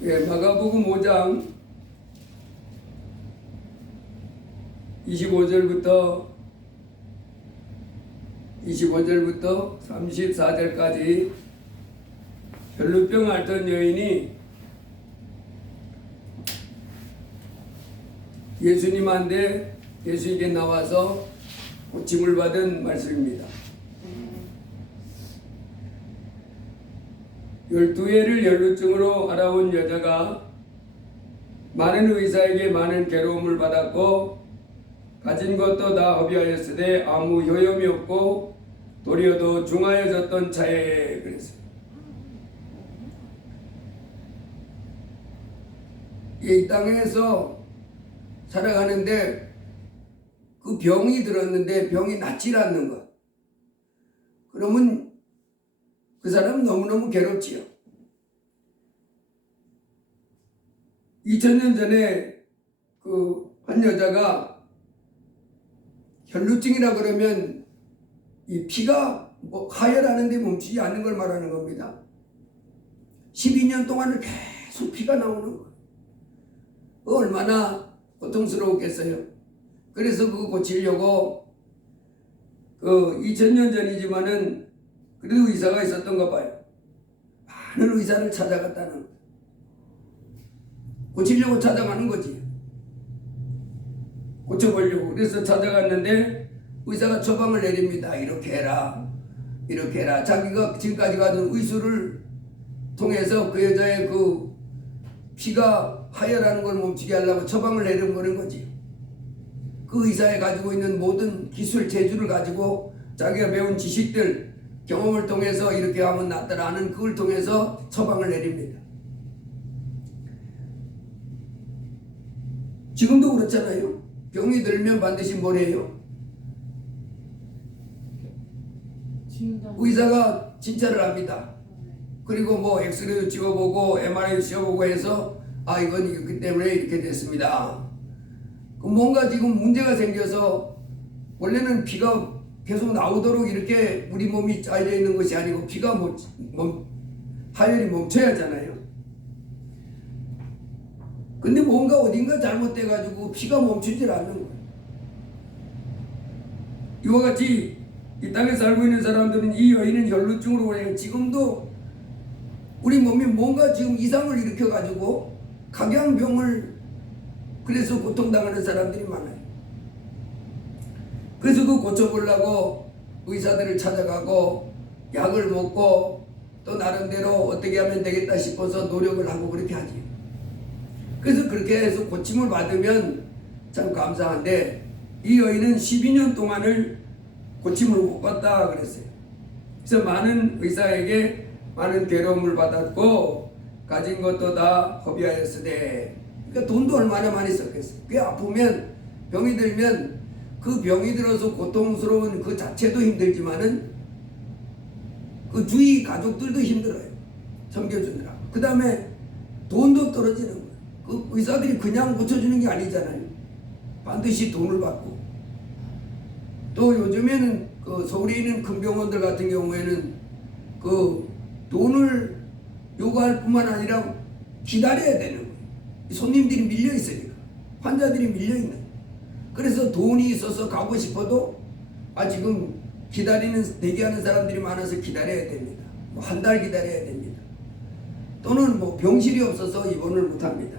마가복음 5장 25절부터 34절까지 혈루병 앓던 여인이 예수님께 나와서 고침을 받은 말씀입니다. 12회를 혈루증으로 알아온 여자가 많은 의사에게 많은 괴로움을 받았고 가진 것도 다 허비하였으되 아무 효염이 없고 도리어 더 중하여졌던 차에 그랬어요. 이 땅에서 살아가는데 그 병이 들었는데 병이 낫질 않는 것. 그러면 그 사람은 너무너무 괴롭지요. 2000년 전에 그 한 여자가 혈루증이라 그러면 이 피가 하혈하는데 멈추지 않는 걸 말하는 겁니다. 12년 동안을 계속 피가 나오는 거예요. 얼마나 고통스러웠겠어요. 그래서 그거 고치려고 2000년 전이지만은 그래도 의사가 있었던가 봐요. 많은 의사를 찾아갔다는 거예요. 고치려고 찾아가는 거지. 고쳐보려고. 그래서 찾아갔는데 의사가 처방을 내립니다. 이렇게 해라. 이렇게 해라. 자기가 지금까지 가진 의술을 통해서 그 여자의 그 피가 하혈하는 걸 멈추게 하려고 처방을 내려보는 거지. 그 의사에 가지고 있는 모든 기술, 재주를 가지고 자기가 배운 지식들, 경험을 통해서 이렇게 하면 낫더라는 그걸 통해서 처방을 내립니다. 지금도 그렇잖아요. 병이 들면 반드시 뭘 해요? 의사가 진찰을 합니다. 그리고 뭐 엑스레이도 찍어보고 MRI도 찍어보고 해서 이건 이렇기 때문에 이렇게 됐습니다. 뭔가 지금 문제가 생겨서 원래는 피가 계속 나오도록 이렇게 우리 몸이 짜여져 있는 것이 아니고 피가 하혈이 멈춰야 하잖아요. 근데 뭔가 어딘가 잘못돼가지고 피가 멈추질 않는 거예요. 이와 같이 이 땅에 살고 있는 사람들은 이 여인은 혈루증으로 그래요. 지금도 우리 몸이 뭔가 지금 이상을 일으켜가지고 각양병을 그래서 고통당하는 사람들이 많아요. 그래서 그 고쳐보려고 의사들을 찾아가고 약을 먹고 또 나름대로 어떻게 하면 되겠다 싶어서 노력을 하고 그렇게 하지. 그래서 그렇게 해서 고침을 받으면 참 감사한데 이 여인은 12년 동안을 고침을 못 받다 그랬어요. 그래서 많은 의사에게 많은 괴로움을 받았고 가진 것도 다 허비하였으되 그러니까 돈도 얼마나 많이 썼겠어요. 그게 아프면 병이 들면 그 병이 들어서 고통스러운 그 자체도 힘들지만은 그 주위 가족들도 힘들어요. 섬겨주느라. 그 다음에 돈도 떨어지는 거예요. 그 의사들이 그냥 고쳐주는 게 아니잖아요. 반드시 돈을 받고. 또 요즘에는 그 서울에 있는 큰 병원들 같은 경우에는 그 돈을 요구할 뿐만 아니라 기다려야 되는 거예요. 손님들이 밀려 있으니까. 환자들이 밀려 있는 거예요. 그래서 돈이 있어서 가고 싶어도 지금 대기하는 사람들이 많아서 기다려야 됩니다. 한 달 기다려야 됩니다. 또는 병실이 없어서 입원을 못 합니다.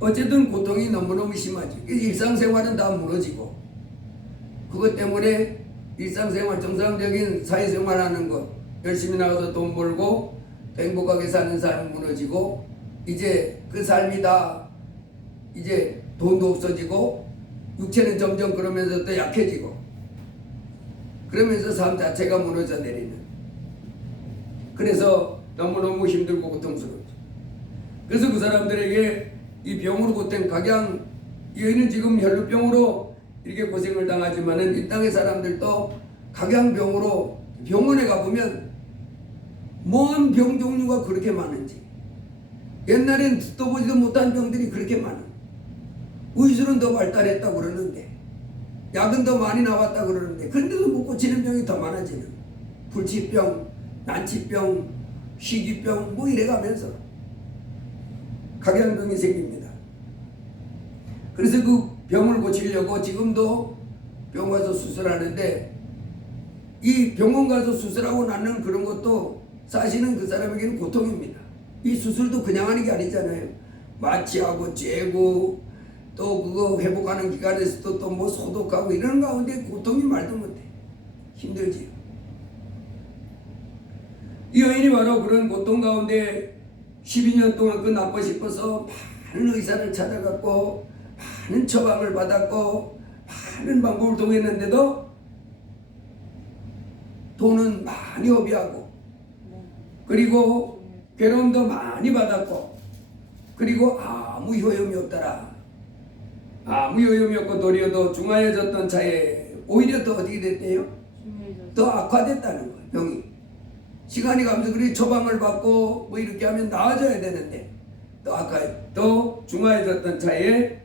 어쨌든 고통이 너무너무 심하지. 일상생활은 다 무너지고 그것 때문에 일상생활 정상적인 사회생활하는 것 열심히 나가서 돈 벌고 행복하게 사는 삶이 무너지고 이제 그 삶이 다 이제 돈도 없어지고 육체는 점점 그러면서 또 약해지고 그러면서 삶 자체가 무너져 내리는. 그래서 너무너무 힘들고 고통스럽죠. 그래서 그 사람들에게 이 병으로 고된 각양 여인은 지금 혈루병으로 이렇게 고생을 당하지만은 이 땅의 사람들도 각양병으로 병원에 가보면 뭔 병 종류가 그렇게 많은지 옛날엔 듣도 보지도 못한 병들이 그렇게 많아. 의술은 더 발달했다고 그러는데 약은 더 많이 나왔다 그러는데 그런데도 못 고치는 병이 더 많아지는 불치병, 난치병, 희귀병 뭐 이래가면서 각양병이 생깁니다. 그래서 그 병을 고치려고 지금도 병 가서 수술하는데, 이 병원 가서 수술하고 나는 그런 것도 사실은 그 사람에게는 고통입니다. 이 수술도 그냥 하는 게 아니잖아요. 마취하고 째고 또 그거 회복하는 기간에서도 또 뭐 소독하고 이런 가운데 고통이 말도 못해. 힘들지요. 이 여인이 바로 그런 고통 가운데 12년 동안 그 낫고 싶어서 많은 의사를 찾아갔고 많은 처방을 받았고 많은 방법을 통했는데도 돈은 많이 허비하고, 그리고 괴로움도 많이 받았고, 그리고 아무 효용이 없더라. 아무 효용이 없고 도리어 더 중하여졌던 차에 오히려 더 어떻게 됐대요? 더 악화됐다는 거예요. 병이 시간이 가면서 그리 처방을 받고 뭐 이렇게 하면 나아져야 되는데 더 중하여졌던 차에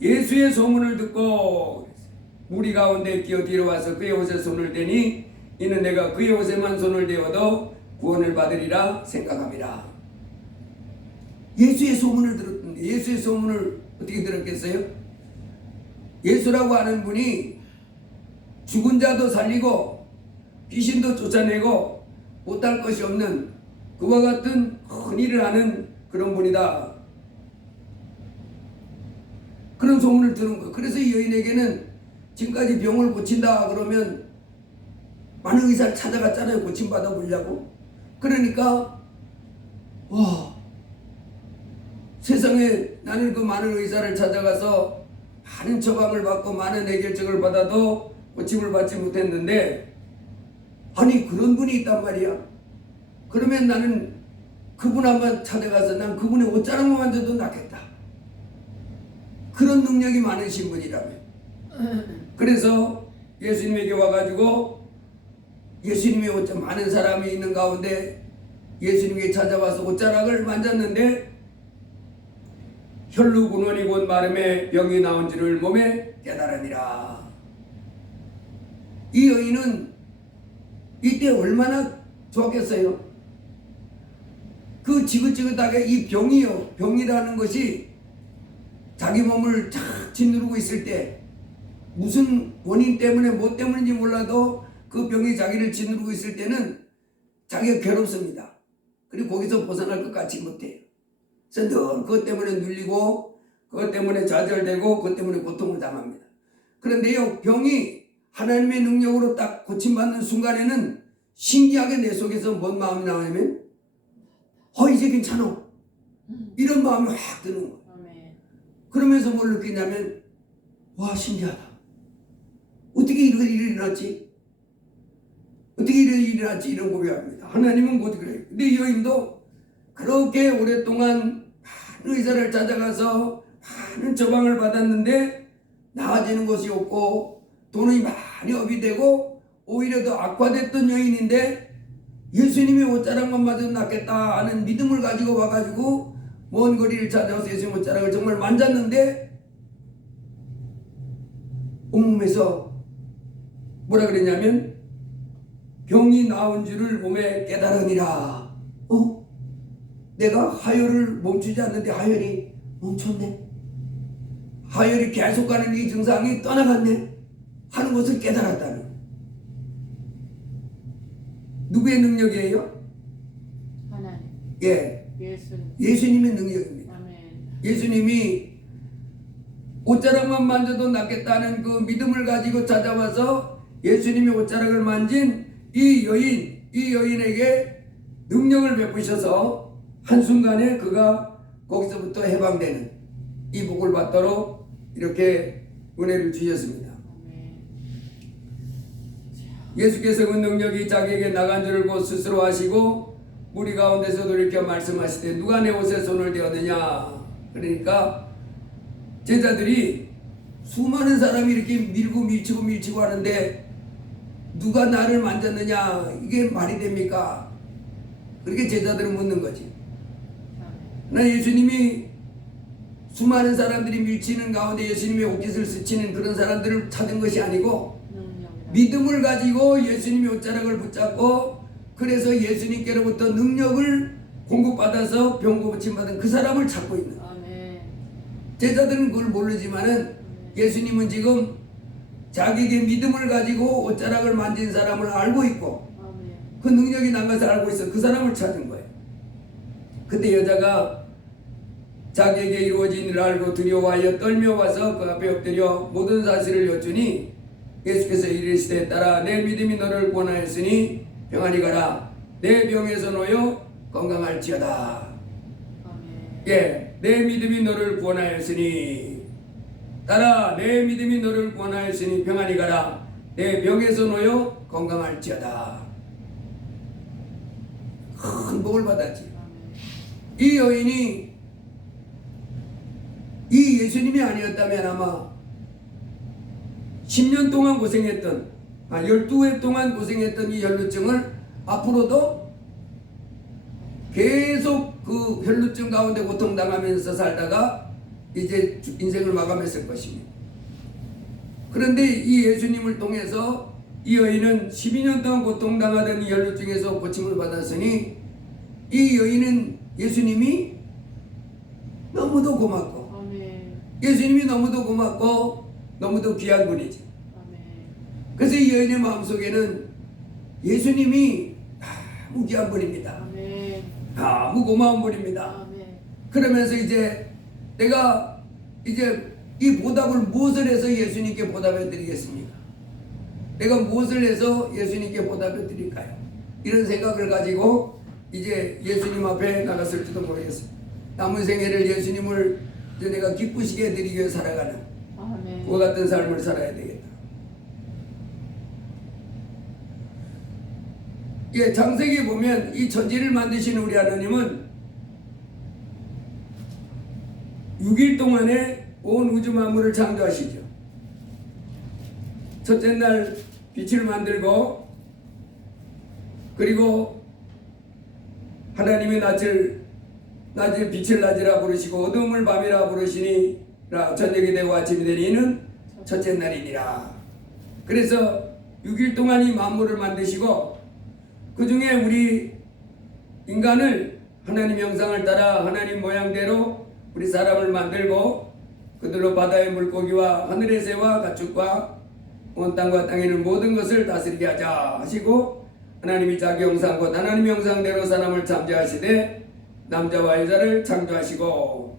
예수의 소문을 듣고 무리 가운데 끼어들어 와서 그의 옷에 손을 대니 이는 내가 그의 옷에만 손을 대어도 구원을 받으리라 생각합니다. 예수의 소문을 들었는데, 예수의 소문을 어떻게 들었겠어요? 예수라고 하는 분이 죽은 자도 살리고 귀신도 쫓아내고 못할 것이 없는 그와 같은 큰 일을 하는 그런 분이다. 그런 소문을 들은 거예요. 그래서 이 여인에게는 지금까지 병을 고친다 그러면 많은 의사를 찾아갔잖아요. 고침받아 보려고. 그러니까 와, 세상에 나는 그 많은 의사를 찾아가서 많은 처방을 받고 많은 해결책을 받아도 고침을 받지 못했는데, 아니 그런 분이 있단 말이야. 그러면 나는 그분 한번 찾아가서 난 그분의 옷자락만 만져도 낫겠다. 그런 능력이 많으신 분이라면. 그래서 예수님에게 와가지고 예수님의 옷자락, 많은 사람이 있는 가운데 예수님께 찾아와서 옷자락을 만졌는데 혈루근원이 곧 마름에 병이 나온 줄을 몸에 깨달으니라. 이 여인은 이때 얼마나 좋았겠어요. 그 지긋지긋하게 이 병이라는 것이 자기 몸을 착 짓누르고 있을 때, 무슨 원인 때문에 뭐 때문인지 몰라도 그 병이 자기를 짓누르고 있을 때는 자기가 괴롭습니다. 그리고 거기서 벗어날 것 같지 못해요. 그래서 늘 그것 때문에 눌리고 그것 때문에 좌절되고 그것 때문에 고통을 당합니다. 그런데요, 병이 하나님의 능력으로 딱 고침받는 순간에는 신기하게 내 속에서 뭔 마음이 나오냐면 이제 괜찮아, 이런 마음이 확 드는 거예요. 그러면서 뭘 느끼냐면 와, 신기하다. 어떻게 이런 일이 일어났지? 어떻게 이런 일이 일어났지? 이런 고백합니다. 하나님은 곧 그래요. 근데 이 여인도 그렇게 오랫동안 많은 의사를 찾아가서 많은 처방을 받았는데 나아지는 것이 없고 돈이 많이 업이되고 오히려 더 악화됐던 여인인데, 예수님의 옷자락만 맞아도 낫겠다 하는 믿음을 가지고 와가지고 먼 거리를 찾아와서 예수님 옷자락을 정말 만졌는데 온몸에서 뭐라 그랬냐면 병이 나온 줄을 몸에 깨달으니라. 내가 하혈을 멈추지 않는데 하혈이 멈췄네. 하혈이 계속 가는 이 증상이 떠나갔네 하는 것을 깨달았다는. 누구의 능력이에요? 하나님. 예, 예수님. 예수님의 능력입니다. 아멘. 예수님이 옷자락만 만져도 낫겠다는 그 믿음을 가지고 찾아와서 예수님의 옷자락을 만진 이 여인에게 능력을 베푸셔서 한순간에 그가 거기서부터 해방되는 이 복을 받도록 이렇게 은혜를 주셨습니다. 예수께서 그 능력이 자기에게 나간 줄을 곧 스스로 하시고 무리 가운데서도 이렇게 말씀하시되 누가 내 옷에 손을 대었느냐. 그러니까 제자들이 수많은 사람이 이렇게 밀치고 하는데 누가 나를 만졌느냐, 이게 말이 됩니까? 그렇게 제자들은 묻는 거지. 나 예수님이 수많은 사람들이 밀치는 가운데 예수님의 옷깃을 스치는 그런 사람들을 찾은 것이 아니고 믿음을 가지고 예수님의 옷자락을 붙잡고 그래서 예수님께로부터 능력을 공급받아서 병 고침 받은 그 사람을 찾고 있는 거예요. 아멘. 제자들은 그걸 모르지만은 예수님은 지금 자기에게 믿음을 가지고 옷자락을 만진 사람을 알고 있고 아멘. 그 능력이 난 것을 알고 있어 그 사람을 찾은 거예요. 그때 여자가 자기에게 이루어진 일을 알고 두려워하여 떨며 와서 그 앞에 엎드려 모든 사실을 여쭈니 예수께서 이르시되 따라 내 믿음이 너를 구원하였으니 평안히 가라 내 병에서 놓여 건강할지어다. 아멘. 예, 내 믿음이 너를 구원하였으니 따라 내 믿음이 너를 구원하였으니 평안히 가라 내 병에서 놓여 건강할지어다. 큰 복을 받았지. 아멘. 이 여인이 이 예수님이 아니었다면 아마 10년 동안 고생했던 12해 동안 고생했던 이 혈루증을 앞으로도 계속 그 혈루증 가운데 고통당하면서 살다가 이제 인생을 마감했을 것입니다. 그런데 이 예수님을 통해서 이 여인은 12년 동안 고통당하던 이 혈루증에서 고침을 받았으니 이 여인은 예수님이 너무도 고맙고 아멘. 예수님이 너무도 고맙고 너무도 귀한 분이지. 아멘. 그래서 이 여인의 마음속에는 예수님이 너무 귀한 분입니다. 아멘. 너무 고마운 분입니다. 아멘. 그러면서 이제 내가 이제 이 보답을 무엇을 해서 예수님께 보답해 드리겠습니까? 내가 무엇을 해서 예수님께 보답해 드릴까요? 이런 생각을 가지고 이제 예수님 앞에 나갔을지도 모르겠어요. 남은 생애를 예수님을 이제 내가 기쁘시게 해드리기 위해 살아가는 아멘. 그와 같은 삶을 살아야 되겠다. 예, 창세기 보면 이 천지를 만드신 우리 하나님은 6일 동안에 온 우주 만물을 창조하시죠. 첫째 날 빛을 만들고 그리고 하나님의 낮을 빛을 낮이라 부르시고 어둠을 밤이라 부르시니 저녁이 되고 아침이 되니는 첫째 날이니라. 그래서 6일 동안 이 만물을 만드시고 그 중에 우리 인간을 하나님 형상을 따라 하나님 모양대로 우리 사람을 만들고 그들로 바다의 물고기와 하늘의 새와 가축과 온 땅과 땅에 있는 모든 것을 다스리게 하자 하시고 하나님이 자기 형상 곧 하나님 형상대로 사람을 창조하시되 남자와 여자를 창조하시고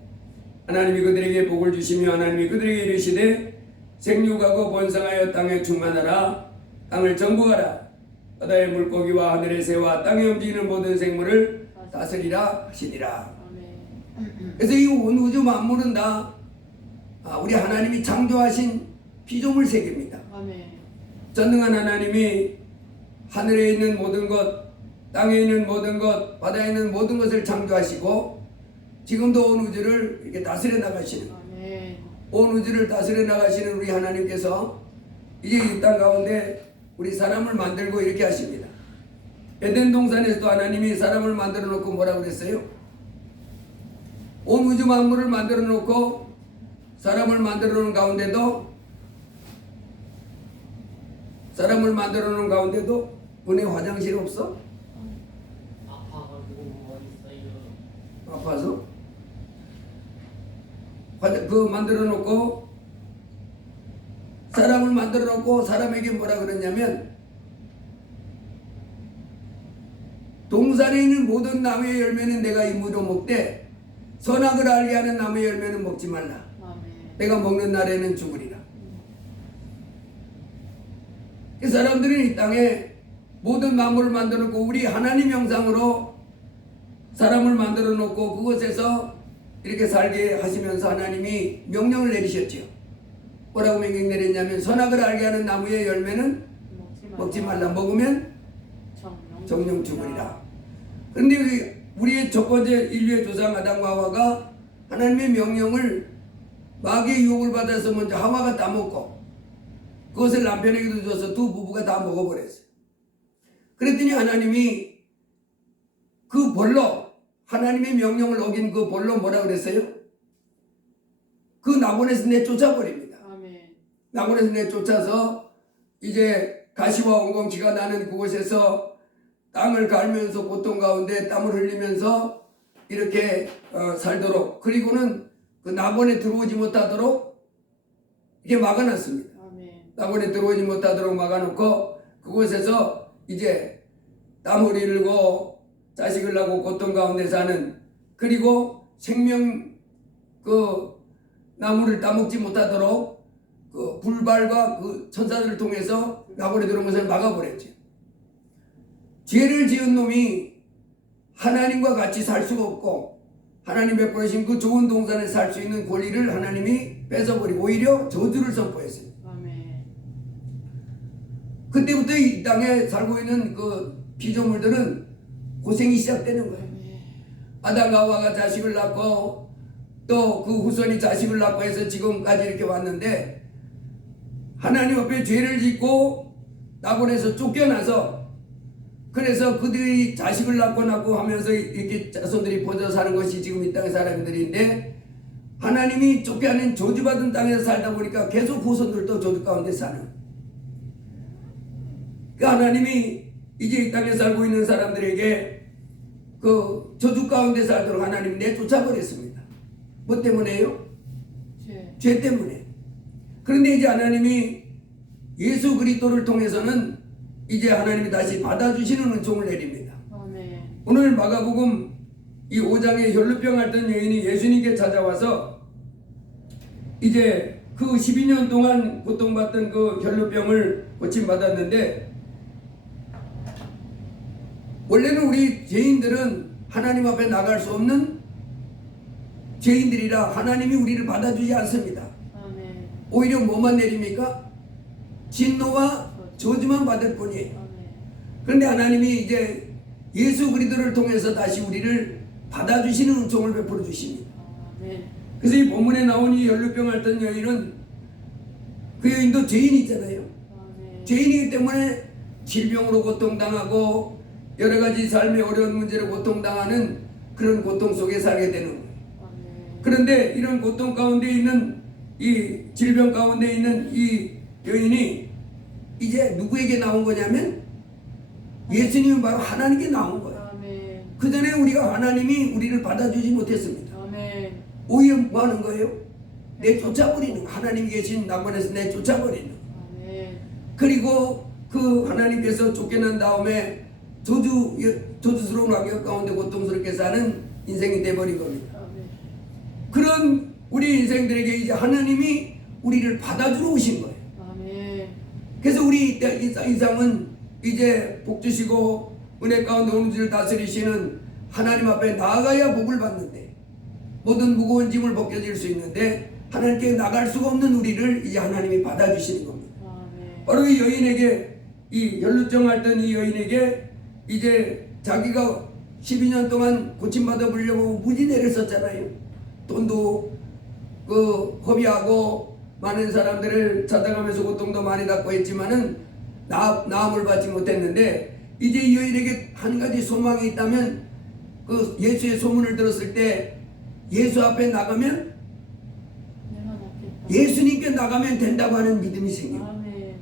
하나님이 그들에게 복을 주시며 하나님이 그들에게 이르시되 생육하고 번성하여 땅에 충만하라 땅을 정복하라 바다의 물고기와 하늘의 새와 땅에 움직이는 모든 생물을 다스리라 하시니라. 아멘. 그래서 이 온 우주 만물은 다 우리 하나님이 창조하신 피조물 세계입니다. 아멘. 전능한 하나님이 하늘에 있는 모든 것, 땅에 있는 모든 것, 바다에 있는 모든 것을 창조하시고 지금도 온 우주를 이렇게 다스려 나가시는 아멘. 온 우주를 다스려 나가시는 우리 하나님께서 이제 이 땅 가운데 우리 사람을 만들고 이렇게 하십니다. 에덴 동산에서도 하나님이 사람을 만들어 놓고 뭐라고 그랬어요? 온 우주 만물을 만들어 놓고 사람을 만들어 놓은 가운데도 은혜 화장실 없어? 아파가지고 어딨어요? 아파서? 그 만들어 놓고 사람을 만들어 놓고 사람에게 뭐라 그랬냐면 동산에 있는 모든 나무의 열매는 내가 임무로 먹되 선악을 알게 하는 나무의 열매는 먹지 말라. 아멘. 내가 먹는 날에는 죽으리라. 이 사람들은 이 땅에 모든 나무를 만들어 놓고 우리 하나님 형상으로 사람을 만들어 놓고 그곳에서 이렇게 살게 하시면서 하나님이 명령을 내리셨죠. 뭐라고 명령 내렸냐면 선악을 알게 하는 나무의 열매는 먹지 말라. 먹으면 정령 죽으리라. 그런데 우리의 첫 번째 인류의 조상 아담과 하와가 하나님의 명령을 마귀의 유혹을 받아서 먼저 하와가 다 먹고 그것을 남편에게도 줘서 두 부부가 다 먹어버렸어요. 그랬더니 하나님이 그 벌로 하나님의 명령을 어긴 그 벌로 뭐라 그랬어요? 그 낙원에서 내쫓아버립니다. 아멘. 낙원에서 내쫓아서 이제 가시와 옹공치가 나는 그곳에서 땅을 갈면서 고통 가운데 땀을 흘리면서 이렇게 살도록, 그리고는 그 낙원에 들어오지 못하도록 이게 막아놨습니다. 아멘. 낙원에 들어오지 못하도록 막아놓고 그곳에서 이제 땀을 흘리고 자식을 낳고 고통 가운데 사는, 그리고 생명 그 나무를 따먹지 못하도록 그 불발과 그 천사들을 통해서 낙원에 들어온 것을 막아버렸죠. 죄를 지은 놈이 하나님과 같이 살 수가 없고 하나님 베푸신 그 좋은 동산에 살 수 있는 권리를 하나님이 뺏어버리고 오히려 저주를 선포했어요. 아멘. 그때부터 이 땅에 살고 있는 그 피조물들은 고생이 시작되는 거예요. 아멘. 아담과 하와가 자식을 낳고 또 그 후손이 자식을 낳고 해서 지금까지 이렇게 왔는데, 하나님 앞에 죄를 짓고 낙원에서 쫓겨나서, 그래서 그들이 자식을 낳고 하면서 이렇게 자손들이 퍼져 사는 것이 지금 이 땅의 사람들인데, 하나님이 쫓겨낸 저주받은 땅에서 살다 보니까 계속 후손들도 저주 가운데 사는, 그 하나님이 이제 이 땅에 살고 있는 사람들에게 그 저주 가운데 살도록 하나님이 내쫓아버렸습니다. 뭐 때문에요? 죄 때문에. 그런데 이제 하나님이 예수 그리스도를 통해서는 이제 하나님이 다시 받아주시는 은총을 내립니다. 아멘. 오늘 마가복음 이 5장에 혈루병 앓던 여인이 예수님께 찾아와서 이제 그 12년 동안 고통받던 그 혈루병을 고침받았는데, 원래는 우리 죄인들은 하나님 앞에 나갈 수 없는 죄인들이라 하나님이 우리를 받아주지 않습니다. 아멘. 오히려 뭐만 내립니까? 진노와 저주만 받을 뿐이에요. 아멘. 그런데 하나님이 이제 예수 그리스도를 통해서 다시 우리를 받아주시는 은총을 베풀어 주십니다. 아멘. 그래서 이 본문에 나온 이 혈루병 앓던 여인은, 그 여인도 죄인이잖아요. 아멘. 죄인이기 때문에 질병으로 고통당하고 여러 가지 삶의 어려운 문제로 고통당하는 그런 고통 속에 살게 되는 거예요. 아멘. 그런데 이런 고통 가운데 있는, 이 질병 가운데 있는 이 여인이 이제 누구에게 나온 거냐면 예수님은 바로 하나님께 나온 거예요. 아멘. 그 전에 우리가 하나님이 우리를 받아주지 못했습니다. 아멘. 오히려 뭐 하는 거예요? 내쫓아버리는 거. 하나님 계신 낙원에서 내쫓아버리는 거. 아멘. 그리고 그 하나님께서 쫓겨난 다음에 저주스러운 환경 가운데 고통스럽게 사는 인생이 돼버린 겁니다. 아멘. 그런 우리 인생들에게 이제 하나님이 우리를 받아주러 오신 거예요. 아멘. 그래서 우리 이상은 이제 복 주시고 은혜 가운데 온 우주를 다스리시는 하나님 앞에 나아가야 복을 받는데, 모든 무거운 짐을 벗겨질 수 있는데 하나님께 나갈 수가 없는 우리를 이제 하나님이 받아주시는 겁니다. 아멘. 바로 이 여인에게, 이 혈루증 앓던 이 여인에게 이제 자기가 12년 동안 고침받아 보려고 무지내를 썼잖아요. 돈도 그 허비하고 많은 사람들을 찾아가면서 고통도 많이 받고 했지만은 나음을 받지 못했는데, 이제 이 여인에게 한 가지 소망이 있다면, 그 예수의 소문을 들었을 때 예수 앞에 나가면, 내가 낫겠다. 예수님께 나가면 된다고 하는 믿음이 생깁니다. 아멘.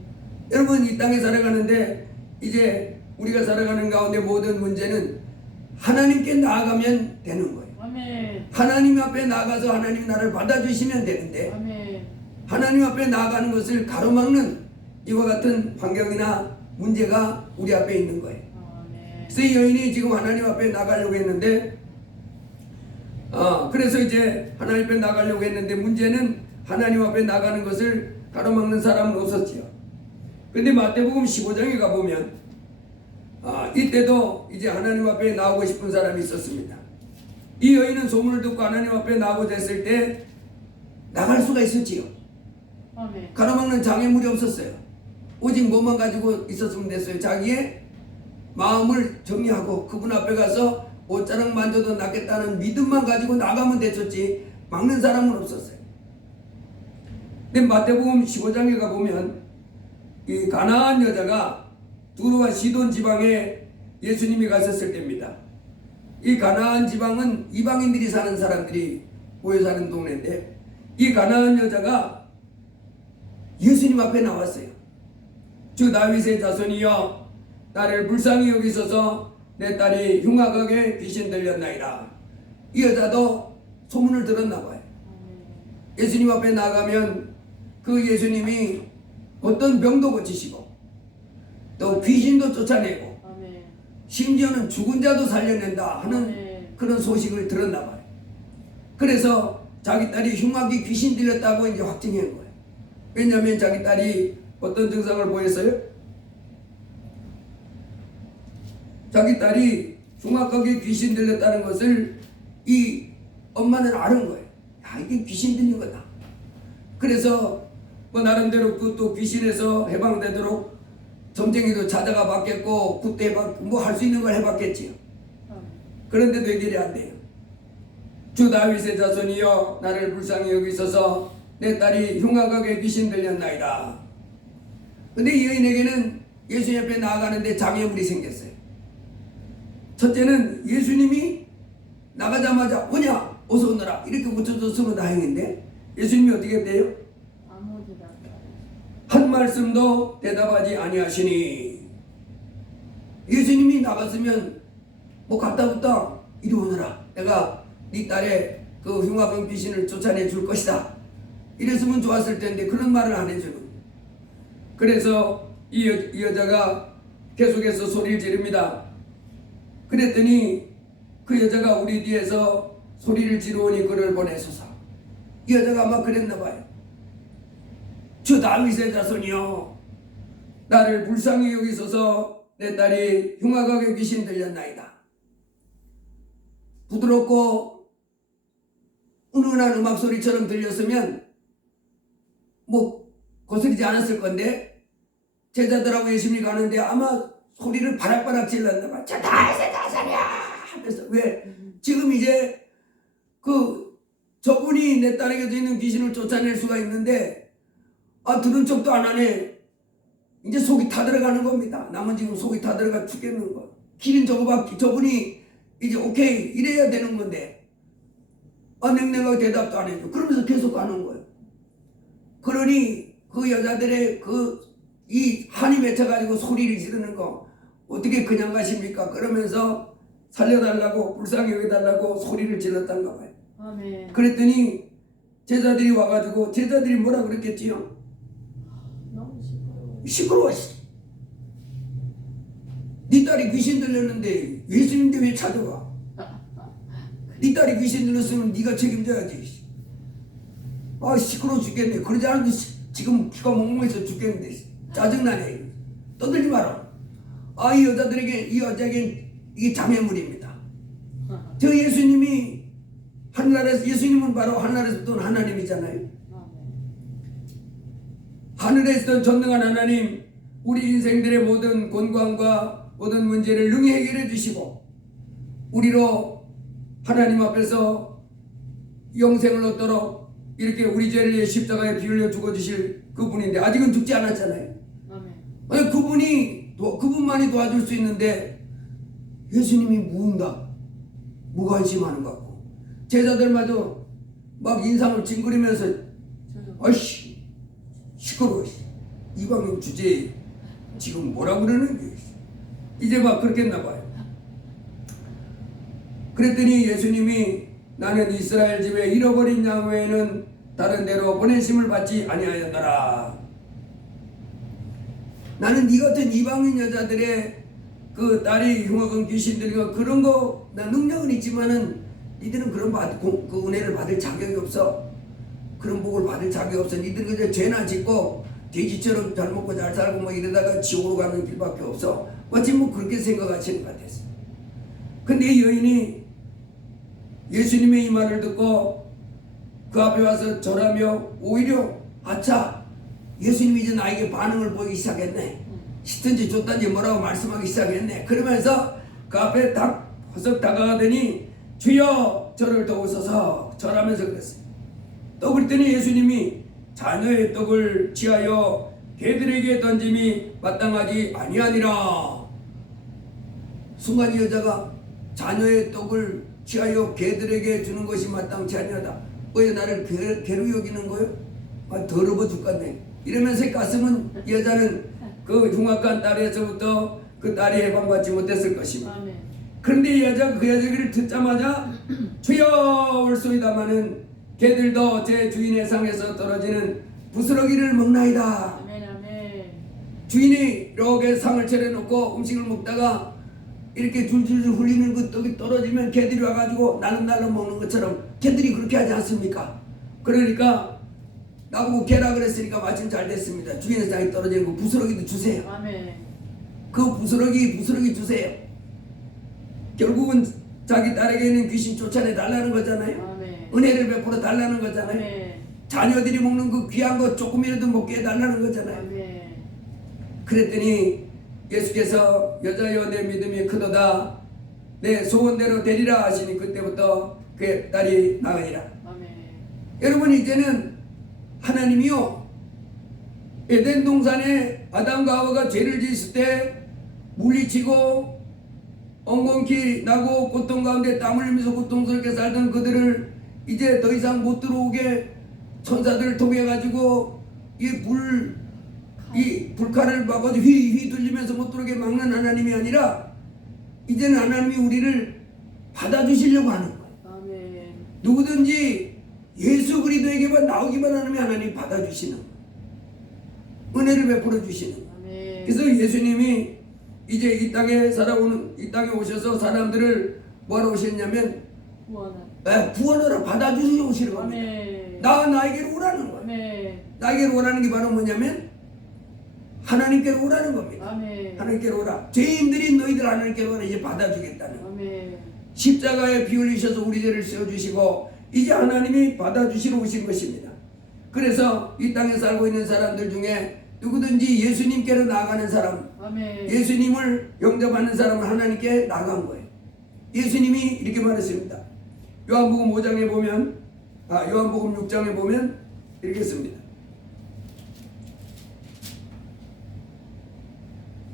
여러분, 이 땅에 살아가는데 이제 우리가 살아가는 가운데 모든 문제는 하나님께 나아가면 되는 거예요. 아멘. 하나님 앞에 나가서 하나님이 나를 받아주시면 되는데, 아멘. 하나님 앞에 나아가는 것을 가로막는 이와 같은 환경이나 문제가 우리 앞에 있는 거예요. 아멘. 그래서 이 여인이 지금 하나님 앞에 나가려고 했는데, 그래서 이제 하나님 앞에 나가려고 했는데, 문제는 하나님 앞에 나가는 것을 가로막는 사람은 없었지요. 근데 마태복음 15장에 가보면 이때도 이제 하나님 앞에 나오고 싶은 사람이 있었습니다. 이 여인은 소문을 듣고 하나님 앞에 나오고자 했을 때 나갈 수가 있었지요. 아멘. 가로막는 장애물이 없었어요. 오직 뭐만 가지고 있었으면 됐어요. 자기의 마음을 정리하고 그분 앞에 가서 옷자락 만져도 낫겠다는 믿음만 가지고 나가면 됐었지, 막는 사람은 없었어요. 근데 마태복음 15장에 가보면 이 가나안 여자가 두로와 시돈 지방에 예수님이 가셨을 때입니다. 이 가나안 지방은 이방인들이 사는 사람들이 모여 사는 동네인데, 이 가나안 여자가 예수님 앞에 나왔어요. 주 다윗의 자손이여 나를 불쌍히 여기소서 내 딸이 흉악하게 귀신 들렸나이다. 이 여자도 소문을 들었나 봐요. 예수님 앞에 나가면 그 예수님이 어떤 병도 고치시고 또 귀신도 쫓아내고 아멘. 심지어는 죽은 자도 살려낸다 하는 그런 소식을 들었나 봐요. 그래서 자기 딸이 흉악이 귀신 들렸다고 이제 확증한 거예요. 왜냐하면 자기 딸이 어떤 증상을 보였어요? 자기 딸이 흉악하게 귀신 들렸다는 것을 이 엄마는 아는 거예요. 야, 이게 귀신 들린 거다. 그래서 뭐 나름대로 그것도 귀신에서 해방되도록 점쟁이도 찾아가 봤겠고 그때 뭐 할 수 있는 걸 해봤겠지요. 그런데도 해결이 안 돼요. 주 다윗의 자손이여 나를 불쌍히 여기소서 내 딸이 흉악하게 귀신 들렸나이다. 근데 이 여인에게는 예수 옆에 나아가는데 장애물이 생겼어요. 첫째는 예수님이 나가자마자 오냐 어서 오너라 이렇게 붙여줬으면 다행인데 예수님이 어떻게 했대요? 아무 대답. 한 말씀도 대답하지 아니하시니. 예수님이 나갔으면 뭐 갔다 왔다 이리 오너라 내가 네 딸의 그 흉악한 귀신을 쫓아내 줄 것이다 이랬으면 좋았을 텐데 그런 말을 안 해주는 거예요. 그래서 이 여자가 계속해서 소리를 지릅니다. 그랬더니 그 여자가 우리 뒤에서 소리를 지르오니 그를 보내소서. 이 여자가 아마 그랬나 봐요. 주 다윗의 자손이여 나를 불쌍히 여기소서 내 딸이 흉악하게 귀신 들렸나이다. 부드럽고 은은한 음악 소리처럼 들렸으면 뭐 거스리지 않았을 건데 제자들하고 예수님이 가는데 아마 소리를 바락바락 질렀나 봐. 저 다윗의 자손이야 하면서. 왜? 지금 이제 그 저분이 내 딸에게도 있는 귀신을 쫓아낼 수가 있는데 들은 척도 안 하네. 이제 속이 타들어가는 겁니다. 남은 지금 속이 타들어가 죽겠는 거. 길은 저거밖에 저분이 이제 오케이 이래야 되는 건데 냉랭하게 대답도 안 해줘. 그러면서 계속 가는 거예요. 그러니 그 여자들의 이 한이 맺혀가지고 소리를 지르는 거 어떻게 그냥 가십니까? 그러면서 살려달라고 불쌍히 여겨달라고 소리를 질렀단가 봐요. 아멘. 그랬더니 제자들이 와가지고 제자들이 뭐라 그랬겠지요? 너무 시끄러워. 시끄러워. 네 딸이 귀신 들렸는데 예수님인데 왜 찾아와? 네 딸이 귀신 들렸으면 네가 책임져야지. 시끄러워 죽겠네. 그러지 않아도 지금 귀가 멍멍해서 죽겠는데 짜증나네. 떠들지 마라. 이 여자들에게 이 여자에겐 이게 장애물입니다. 저 예수님이 하늘나라에서 예수님은 바로 하늘나라에서 온 하나님이잖아요. 하늘에서 전능한 하나님 우리 인생들의 모든 곤광과 모든 문제를 능히 해결해 주시고 우리로 하나님 앞에서 영생을 얻도록 이렇게 우리 죄를 위해 십자가에 피 흘려 죽어주실 그분인데 아직은 죽지 않았잖아요. 아니, 그분만이 도와줄 수 있는데 예수님이 무관심하는 것 같고 제자들마저 막 인상을 찡그리면서 아이씨 시끄러워. 이방인 주제에 지금 뭐라 그러는 게 이제 막 그렇겠나 봐요. 그랬더니 예수님이 나는 이스라엘 집에 잃어버린 양 외에는 다른 데로 보내심을 받지 아니하였더라. 나는 네 같은 이방인 여자들의 그 딸이 흉악한 귀신들이가 그런 거 나 능력은 있지만은 니들은 그런 그 은혜를 받을 자격이 없어. 그런 복을 받을 자격이 없어. 니들 그저 죄나 짓고 돼지처럼 잘 먹고 잘 살고 뭐 이러다가 지옥으로 가는 길밖에 없어. 마치 뭐 그렇게 생각하시는 것 같았어. 근데 이 여인이 예수님의 이 말을 듣고 그 앞에 와서 절하며 오히려 아차 예수님이 이제 나에게 반응을 보이기 시작했네. 시든지 줬든지 뭐라고 말씀하기 시작했네. 그러면서 그 앞에 딱 허석 다가가더니 주여 저를 도우소서 절하면서 그랬어요. 또 그랬더니 예수님이 자녀의 떡을 취하여 개들에게 던짐이 마땅하지 아니하니라. 순간 이 여자가 자녀의 떡을 취하여 개들에게 주는 것이 마땅치 아니하다. 왜 나를 개로 여기는 거요? 더러워 죽겠네. 이러면서 가슴은 이 여자는 그 흉악한 딸에서부터 그 딸이 해방받지 못했을 것입니다. 아멘. 그런데 이 여자가 그 이야기를 듣자마자 주여 올소이다마는 개들도 제 주인의 상에서 떨어지는 부스러기를 먹나이다. 아멘. 아멘. 주인이 이렇게 상을 차려놓고 음식을 먹다가 이렇게 줄줄줄 흘리는 그 떡이 떨어지면 개들이 와가지고 날름날름 먹는 것처럼 개들이 그렇게 하지 않습니까? 그러니까 나보고 개라 그랬으니까 마침 잘 됐습니다. 주인의 상에 떨어지는 그 부스러기도 주세요. 아멘. 그 부스러기 주세요. 결국은 자기 딸에게는 귀신 쫓아내 달라는 거잖아요. 아멘. 은혜를 베풀어 달라는 거잖아요. 아멘. 자녀들이 먹는 그 귀한 거 조금이라도 먹게 해달라는 거잖아요. 아멘. 그랬더니 예수께서 여자여 내 믿음이 크도다 내 소원대로 되리라 하시니 그때부터 그 딸이 나으니라. 아멘. 여러분 이제는 하나님이요 에덴 동산에 아담과 하와가 죄를 지었을 때 물리치고 엉겅퀴 나고 고통 가운데 땀을 흘리면서 고통스럽게 살던 그들을 이제 더 이상 못 들어오게 천사들을 통해 가지고 이 불칼을 막아서 휘휘 돌리면서 못 들어오게 막는 하나님이 아니라 이제는 하나님이 우리를 받아주시려고 하는 거예요. 아멘. 누구든지 예수 그리스도에게만 나오기만 하면 하나님이 받아주시는 거예요. 은혜를 베풀어 주시는 거예요. 아멘. 그래서 예수님이 이제 이 땅에 오셔서 사람들을 뭐하러 오셨냐면 구원하. 구원하러 받아주시러 오시는 겁니다. 아멘. 나에게로 오라는 거예요. 아멘. 나에게로 오라는 게 바로 뭐냐면 하나님께로 오라는 겁니다. 아멘. 하나님께로 오라. 죄인들인 너희들 하나님께로 오라. 이제 받아주겠다는 거예요. 아멘. 십자가에 피 흘리셔서 우리 죄를 씌워주시고 이제 하나님이 받아주시러 오신 것입니다. 그래서 이 땅에 살고 있는 사람들 중에 누구든지 예수님께로 나아가는 사람, 아멘. 예수님을 영접하는 사람은 하나님께 나간 거예요. 예수님이 이렇게 말했습니다. 요한복음 5장에 보면, 요한복음 6장에 보면 이렇게 씁니다.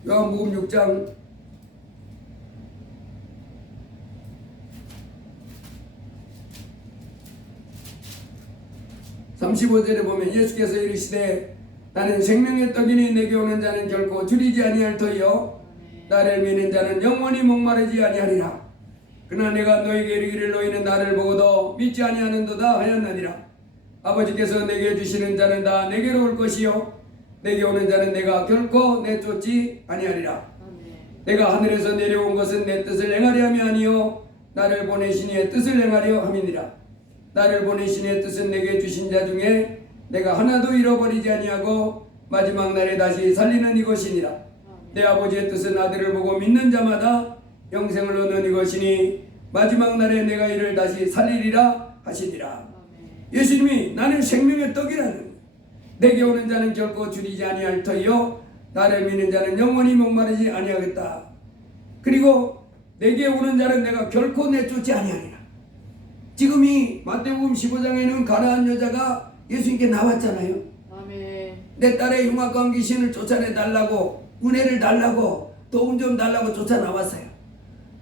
요한복음 6장 35절에 보면 예수께서 이르시되 나는 생명의 떡이니 내게 오는 자는 결코 줄이지 아니할 터이요 나를 믿는 자는 영원히 목마르지 아니하리라. 그러나 내가 너에게 이르기를 너희는 나를 보고도 믿지 아니하는도다 하였느니라. 아버지께서 내게 주시는 자는 다 내게로 올 것이요 내게 오는 자는 내가 결코 내쫓지 아니하리라. 아멘. 내가 하늘에서 내려온 것은 내 뜻을 행하려 함이 아니요 나를 보내신 이의 뜻을 행하려 함이니라. 나를 보내신 이의 뜻은 내게 주신 자 중에 내가 하나도 잃어버리지 아니하고 마지막 날에 다시 살리는 이것이니라. 내 아버지의 뜻은 아들을 보고 믿는 자마다 영생을 얻는 이것이니 마지막 날에 내가 이를 다시 살리리라 하시니라. 아멘. 예수님이 나는 생명의 떡이라는 거예요. 내게 오는 자는 결코 줄이지 아니할 터이요 나를 믿는 자는 영원히 목마르지 아니하겠다. 그리고 내게 오는 자는 내가 결코 내쫓지 아니하리라. 지금 이 마태복음 15장에는 가나안 여자가 예수님께 나왔잖아요. 아멘. 내 딸의 흉악한 귀신을 쫓아내 달라고, 은혜를 달라고, 도움 좀 달라고 쫓아 나왔어요.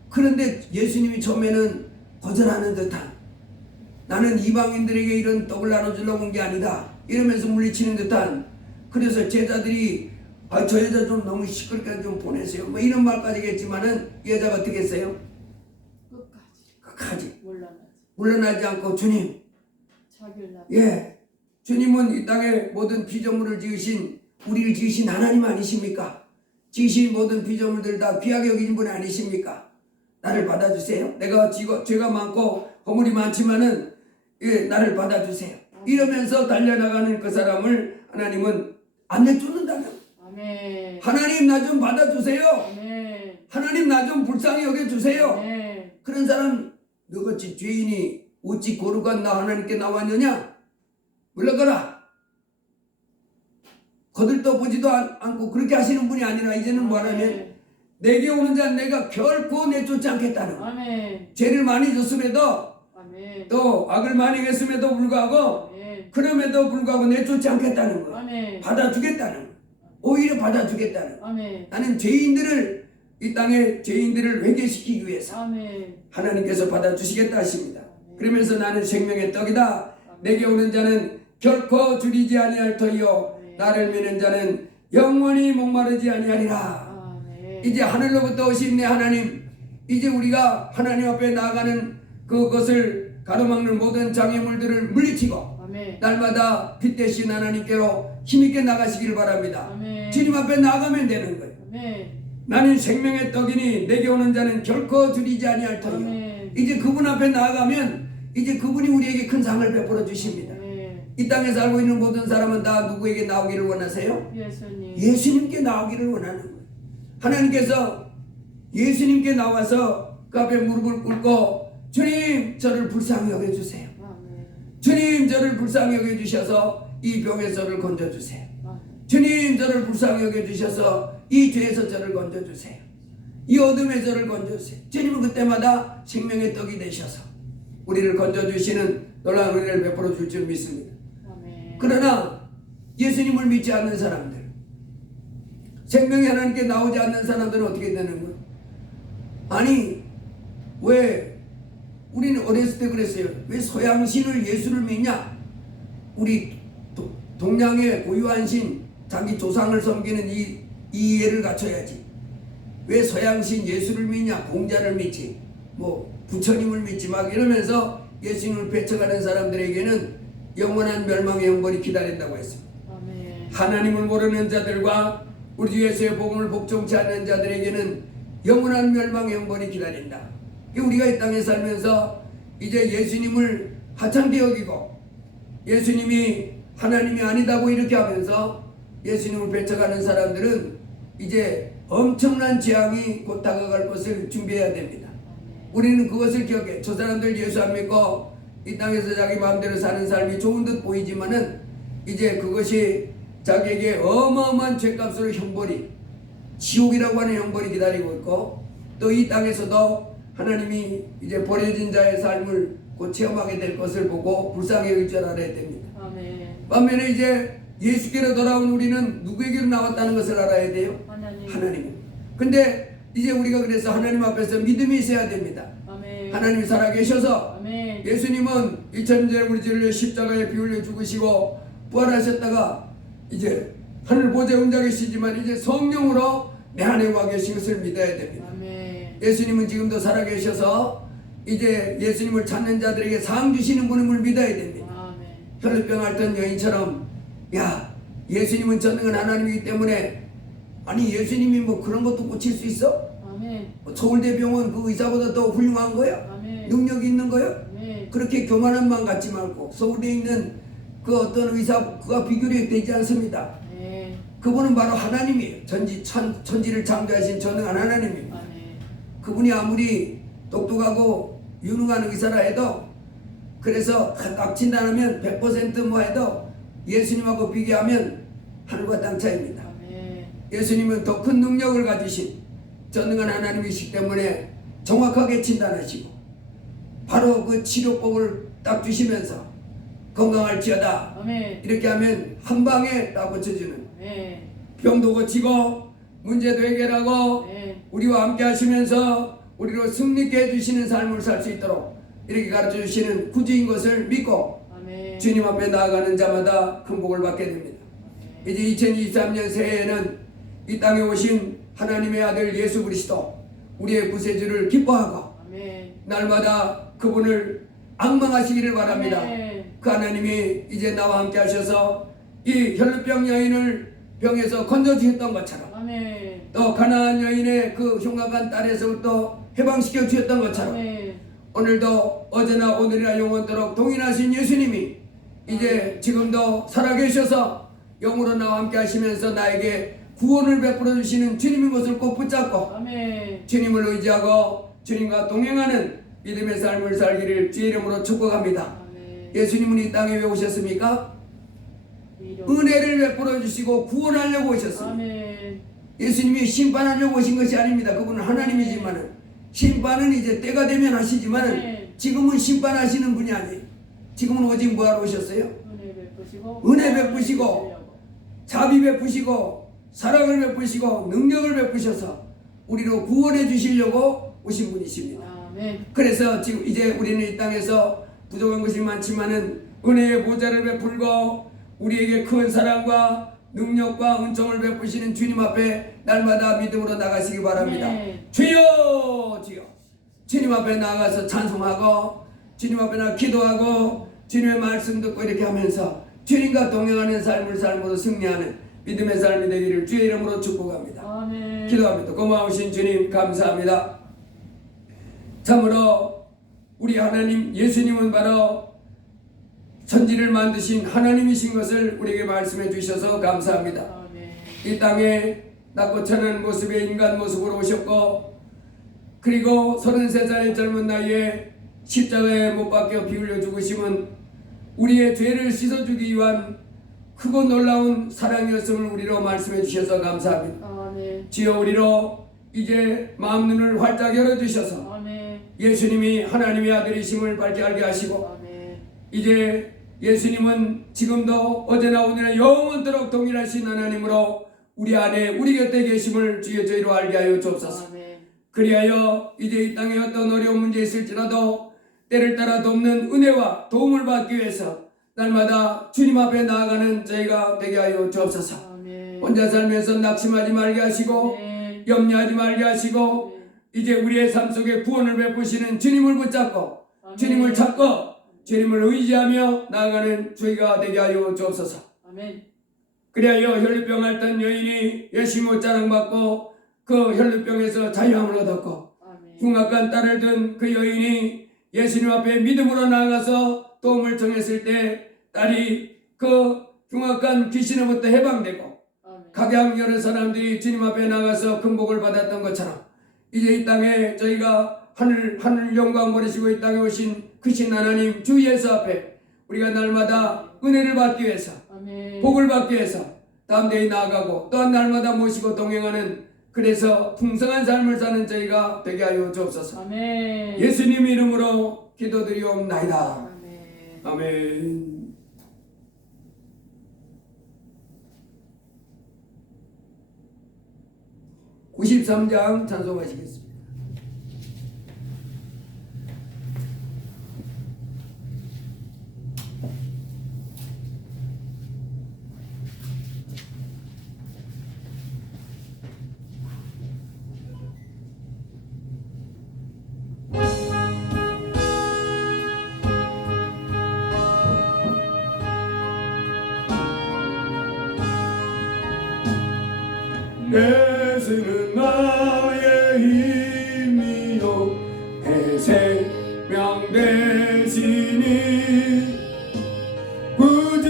그런데 예수님이 처음에는 거절하는 듯한, 나는 이방인들에게 이런 떡을 나눠주려고 온 게 아니다 이러면서 물리치는 듯한, 그래서 제자들이 저 여자 좀 너무 시끄럽게 좀 보내세요 뭐 이런 말까지 했지만은 이 여자가 어떻게 했어요? 끝까지 물러나지 않고 주님, 예, 주님은 이 땅에 모든 피조물을 지으신, 우리를 지으신 하나님 아니십니까? 지으신 모든 피조물들 다 귀하게 여기신 분 아니십니까? 나를 받아주세요. 내가 죄가 많고 허물이 많지만은 나를 받아주세요. 이러면서 달려나가는 그 사람을 하나님은 안 내쫓는다면, 아멘. 하나님 나 좀 받아주세요. 아멘. 하나님 나 좀 불쌍히 여겨주세요. 아멘. 그런 사람, 너같이 죄인이 어찌 거룩한 나 하나님께 나왔느냐? 물러가라. 거들떠 보지도 않고 그렇게 하시는 분이 아니라 이제는 뭐하냐면 내게 오는 자는 내가 결코 내쫓지 않겠다는 거예요. 아멘. 죄를 많이 졌음에도 아멘. 또 악을 많이 했음에도 불구하고 아멘. 그럼에도 불구하고 내쫓지 않겠다는 거예요. 아멘. 받아주겠다는 거예요. 오히려 받아주겠다는 거예요. 아멘. 나는 죄인들을, 이 땅의 죄인들을 회개시키기 위해서 아멘. 하나님께서 받아주시겠다 하십니다. 그러면서 나는 생명의 떡이다. 내게 오는 자는 결코 줄이지 아니할 터이요 나를 믿는 자는 영원히 목마르지 아니하리라. 아멘. 이제 하늘로부터 오신 내 하나님, 이제 우리가 하나님 앞에 나아가는 그것을 가로막는 모든 장애물들을 물리치고 아멘. 날마다 빛 대신 하나님께로 힘있게 나가시기를 바랍니다. 아멘. 주님 앞에 나아가면 되는 거예요. 아멘. 나는 생명의 떡이니 내게 오는 자는 결코 줄이지 아니할 터이요. 아멘. 이제 그분 앞에 나아가면 이제 그분이 우리에게 큰 상을 베풀어 주십니다. 아멘. 이 땅에 살고 있는 모든 사람은 다 누구에게 나오기를 원하세요? 예수님. 예수님께 나오기를 원하는 거예요. 하나님께서 예수님께 나와서 그 앞에 무릎을 꿇고 주님 저를 불쌍히 여겨주세요. 아멘. 주님 저를 불쌍히 여겨주셔서 이 병에서 저를 건져주세요. 아멘. 주님 저를 불쌍히 여겨주셔서 이 죄에서 저를 건져주세요. 이 어둠에 저를 건져주세요. 주님은 그때마다 생명의 떡이 되셔서 우리를 건져주시는 놀라운 은혜를 베풀어 줄 줄 믿습니다. 아멘. 그러나 예수님을 믿지 않는 사람들, 생명이 하나님께 나오지 않는 사람들은 어떻게 되는 거예요? 아니 왜 우리는 어렸을 때 그랬어요. 왜 서양신을 예수를 믿냐? 우리 동양의 고유한 신, 자기 조상을 섬기는 이 이해를 갖춰야지. 왜 서양신 예수를 믿냐? 공자를 믿지, 뭐 부처님을 믿지 막 이러면서 예수님을 배척하는 사람들에게는 영원한 멸망의 형벌이 기다린다고 했습니다. 아멘. 하나님을 모르는 자들과 우리 주 예수의 복음을 복종치 않는 자들에게는 영원한 멸망의 형벌이 기다린다. 우리가 이 땅에 살면서 이제 예수님을 하찮게 여기고 예수님이 하나님이 아니다고 이렇게 하면서 예수님을 배척하는 사람들은 이제 엄청난 재앙이 곧 다가갈 것을 준비해야 됩니다. 우리는 그것을 기억해. 저 사람들 예수 안 믿고 이 땅에서 자기 마음대로 사는 삶이 좋은 듯 보이지만은 이제 그것이 자기에게 어마어마한 죄값으로 형벌이, 지옥이라고 하는 형벌이 기다리고 있고, 또 이 땅에서도 하나님이 이제 버려진 자의 삶을 곧 체험하게 될 것을 보고 불쌍히 여길 줄 알아야 됩니다. 아멘. 반면에 이제 예수께로 돌아온 우리는 누구에게로 나왔다는 것을 알아야 돼요? 하나님. 하나님. 근데 이제 우리가 그래서 하나님 앞에서 믿음이 있어야 됩니다. 아멘. 하나님이 살아계셔서 아멘. 예수님은 2000년 우리 죄를 십자가에 피 흘려 죽으시고 부활하셨다가 이제 하늘 보좌에 혼자 계시지만 이제 성령으로 내 안에 와 계신 것을 믿어야 됩니다. 아멘. 예수님은 지금도 살아계셔서 이제 예수님을 찾는 자들에게 상 주시는 분임을 믿어야 됩니다. 아멘. 혈루병 앓던 여인처럼, 야, 예수님은 전능한 하나님이기 때문에, 아니 예수님이 뭐 그런 것도 고칠 수 있어? 아멘. 서울대병원 그 의사보다 더 훌륭한 거야? 아멘. 능력이 있는 거야? 아멘. 그렇게 교만한 마음 갖지 말고, 서울에 있는 그 어떤 의사, 그가 비교력이 되지 않습니다. 아멘. 그분은 바로 하나님이에요. 천지를 창조하신 전능한 하나님입니다. 아멘. 그분이 아무리 똑똑하고 유능한 의사라 해도, 그래서 납친다면 100% 뭐 해도 예수님하고 비교하면 하늘과 땅 차이입니다. 아멘. 예수님은 더 큰 능력을 가지신 전능한 하나님이시기 때문에 정확하게 진단하시고 바로 그 치료법을 딱 주시면서 건강할지어다 아멘. 이렇게 하면 한 방에 딱 고쳐주는, 아멘. 병도 고치고 문제도 해결하고 아멘. 우리와 함께 하시면서 우리로 승리케 해주시는 삶을 살 수 있도록 이렇게 가르쳐 주시는 구주인 것을 믿고 아멘. 주님 앞에 나아가는 자마다 큰 복을 받게 됩니다. 이제 2023년 새해에는 이 땅에 오신 하나님의 아들 예수 그리스도, 우리의 구세주를 기뻐하고 아멘. 날마다 그분을 앙망하시기를 바랍니다. 아멘. 그 하나님이 이제 나와 함께 하셔서 이 혈루병 여인을 병에서 건져주셨던 것처럼, 아멘. 또 가나안 여인의 그 흉악한 딸에서부터 해방시켜 주셨던 것처럼, 아멘. 오늘도 어제나 오늘이나 영원토록 동일하신 예수님이 이제 지금도 살아계셔서 영으로 나와 함께 하시면서 나에게 구원을 베풀어 주시는 주님인 것을 꼭 붙잡고 아멘. 주님을 의지하고 주님과 동행하는 믿음의 삶을 살기를 주의 이름으로 축복합니다. 아멘. 예수님은 이 땅에 왜 오셨습니까? 이름. 은혜를 베풀어 주시고 구원하려고 오셨습니다. 아멘. 예수님이 심판하려고 오신 것이 아닙니다. 그분은 하나님이지만은, 심판은 이제 때가 되면 하시지만은 네. 지금은 심판하시는 분이 아니에요. 지금은 오직 뭐하러 오셨어요? 은혜 베푸시고. 은혜 베푸시고 자비 베푸시고 사랑을 베푸시고 능력을 베푸셔서 우리로 구원해 주시려고 오신 분이십니다. 아멘. 그래서 지금 이제 우리는 이 땅에서 부족한 것이 많지만은 은혜의 보좌를 베풀고 우리에게 큰 사랑과 능력과 은총을 베푸시는 주님 앞에 날마다 믿음으로 나가시기 바랍니다. 아멘. 주여 주여 주님 앞에 나가서 찬송하고 주님 앞에 나 기도하고 주님의 말씀 듣고 이렇게 하면서 주님과 동행하는 삶을 삶으로 승리하는 믿음의 삶이 되기를 주의 이름으로 축복합니다. 아멘. 기도합니다. 고마우신 주님 감사합니다. 참으로 우리 하나님 예수님은 바로 천지를 만드신 하나님이신 것을 우리에게 말씀해 주셔서 감사합니다. 아멘. 이 땅에 낮고 천한 모습의 인간 모습으로 오셨고 그리고 33살의 젊은 나이에 십자가에 못 박혀 피 흘려 죽으심은 우리의 죄를 씻어주기 위한 크고 놀라운 사랑이었음을 우리로 말씀해 주셔서 감사합니다. 아멘. 주여 우리로 이제 마음 눈을 활짝 열어주셔서 아멘. 예수님이 하나님의 아들이심을 밝게 알게 하시고 아멘. 이제 예수님은 지금도 어제나 오늘나 영원토록 동일하신 하나님으로 우리 안에 우리 곁에 계심을 주의 저희로 알게 하여 주옵소서. 아멘. 그리하여 이제 이 땅에 어떤 어려운 문제 있을지라도 때를 따라 돕는 은혜와 도움을 받기 위해서 날마다 주님 앞에 나아가는 저희가 되게 하여 주옵소서. 아멘. 혼자 살면서 낙심하지 말게 하시고 아멘. 염려하지 말게 하시고 이제 우리의 삶 속에 구원을 베푸시는 주님을 붙잡고 아멘. 주님을 찾고 주님을 의지하며 나아가는 저희가 되게 하여 주옵소서. 아멘. 그리하여 혈루병 앓던 여인이 열심히 자랑받고 그 혈루병에서 자유함을 얻었고 아멘. 흉악한 딸을 둔 그 여인이 예수님 앞에 믿음으로 나아가서 도움을 청했을 때 딸이 그 흉악한 귀신으로부터 해방되고 아멘. 각양 여러 사람들이 주님 앞에 나가서 금복을 받았던 것처럼 이제 이 땅에 저희가 하늘 영광 버리시고 이 땅에 오신 크신 하나님 주 예수 앞에 우리가 날마다 은혜를 받기 위해서 아멘. 복을 받기 위해서 담대히 나아가고 또한 날마다 모시고 동행하는 그래서 풍성한 삶을 사는 저희가 되게 하여 주옵소서. 아멘. 예수님 이름으로 기도드리옵나이다. 아멘. 아멘. (93장) 찬송하시겠습니다. 예수는 나의 힘이요 내 생명 되시니 구주